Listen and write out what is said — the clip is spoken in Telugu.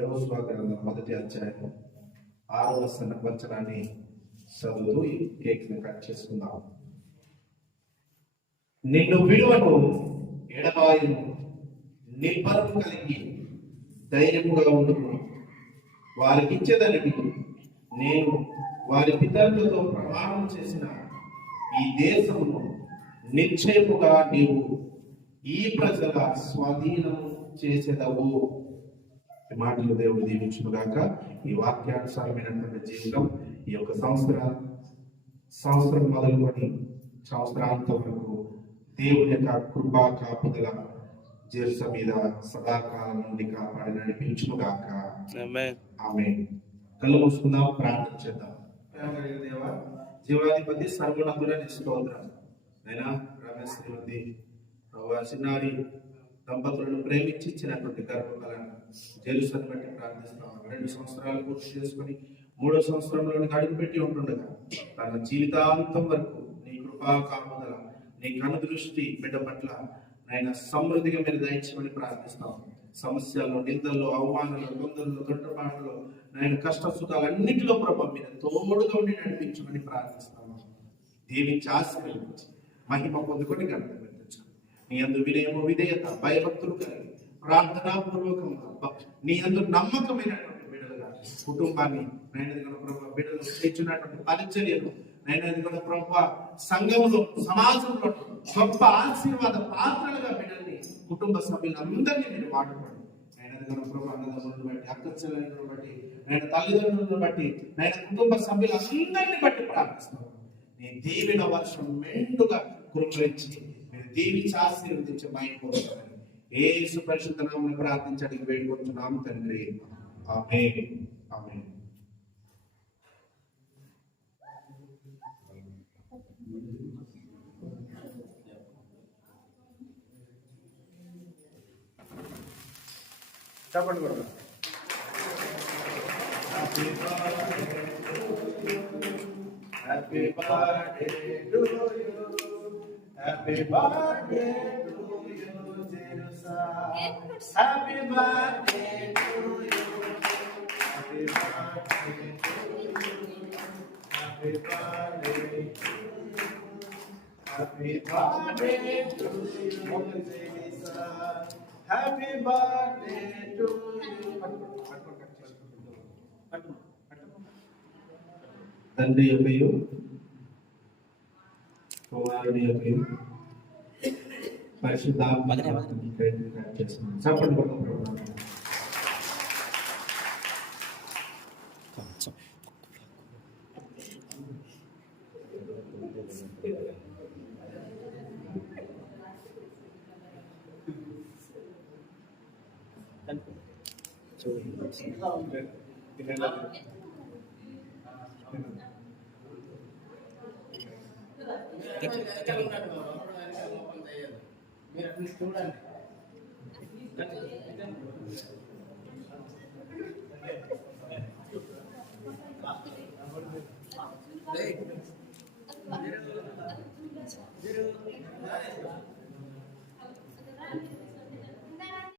యెహోషువ గ్రంథం మొదటి అధ్యాయం ఆరవ సంవత్సరాన్ని చదువుతూ ఈ కేక్ని కట్ చేసుకుందాం. నిన్ను విలువను ఎడబాయును. నిబ్బరం కలిగి ధైర్యముగా ఉండును. వారికి ఇచ్చేదానికి నేను వారి పితరులతో ప్రమాణం చేసిన ఈ దేశమును నిశ్చయముగా నీవు ఈ ప్రజల స్వాధీనం చేసేదవు. మాటలు దేవుడు దీవించును గాక. ఈ వాక్యానుసారమైనటువంటి జీవితం ఈ యొక్క సంవత్సర సంవత్సరం మొదలుకొని సంవత్సరాంతం వరకు దేవుని యొక్క కృపా కాపుదల జెరుస మీద సదాకాలం నుండి కాపాడి నడిపించును గాక. Amen. ఆమె కళ్ళు మూసుకుందాం ప్రార్థన చేద్దాం. దేవా జీవాధిపతి సర్వనతులని స్తోత్రం. అయినా రమేష్ శ్రీమతి చిన్నారి దంపతులను ప్రేమించి ఇచ్చినటువంటి గర్భఫలాన్ని జలుసని బట్టి ప్రార్థిస్తున్నాం. రెండు సంవత్సరాలు పూర్తి చేసుకొని మూడో సంవత్సరంలోనికి అడుగుపెట్టి ఉంటుండగా తన జీవితాంతం వరకు నీ కృపా కాపుదల నీ కనుదృష్టి బిడ్డ పట్ల ఆయన సమృద్ధిగా మీరు దయచేయమని ప్రార్థిస్తాం సమస్యల్లో నిందల్లో అవమానాలు తొందరలో తొట్టపాటలో నాయన కష్ట సుఖాలన్నిటిలో ప్రభావం మీద తోడుగా ఉండి నడిపించమని ప్రార్థిస్తాము దీవించి ఆశీర్వదించి మహిమ పొందుకొని గణత నీ అందు వినయము విధేయత భయభక్తులు కలిగి ప్రార్థనాపూర్వకంగా భ- నీ అందు నమ్మకమైనటువంటి బిడ్డలుగా కుటుంబాన్ని నేను ఎదుగున్న ప్రభావ బిడ్డలు తెచ్చినటువంటి పరిచర్యలు నేను ఎదుగున్న ప్రభావ సంఘంలో సమాజంలో గొప్ప ఆశీర్వాద పాత్రలుగా బిడ్డల్ని కుటుంబ సభ్యులందరినీ మీరు వాడుకోండి. నేను ఎదుగున్న అన్నదమ్ములను బట్టి అక్క చెల్లెలను బట్టి నేను తల్లిదండ్రులను బట్టి నేను కుటుంబ సభ్యులందరినీ బట్టి ప్రార్థిస్తున్నాను నీ దీవిన వర్షం మెండుగా కురుమరించి దీవించి ఆశీర్వదించి మైపోతారని ఏ సుపరిశుద్ధ నామని ప్రార్థించడానికి వేడుకుంటున్నాము తండ్రి. ఆమె ఆమె చెప్పండి కూడా Happy birthday to you. Happy birthday to you, Jerusalem. Happy birthday to you. Happy birthday to you. Happy birthday to you. Happy birthday to you, Jerusalem. Happy birthday to you. తండ్రి యొక్కయు 연예인 말씀 나온 분들께 네, 드리겠습니다. 사건 번호 들어갑니다. మీరు చూడండి.